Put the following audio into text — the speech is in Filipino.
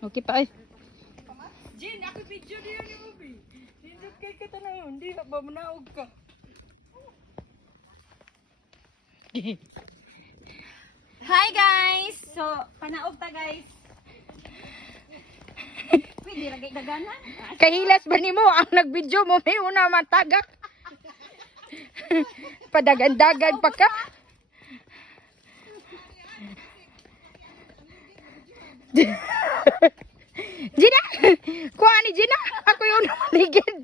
Okay pa ay. Jin, ako video niyo ni Ubi. Dindot kay ka tanayon, di ba manaog ka? Hi guys! So, panaog ta guys. Pwede lagay dagana. Kahilas ba nimo ang nagvideo mo may una matagak? Padagan-dagan pa ka. Gina! Kuha ni Gina! Ako yung maligid.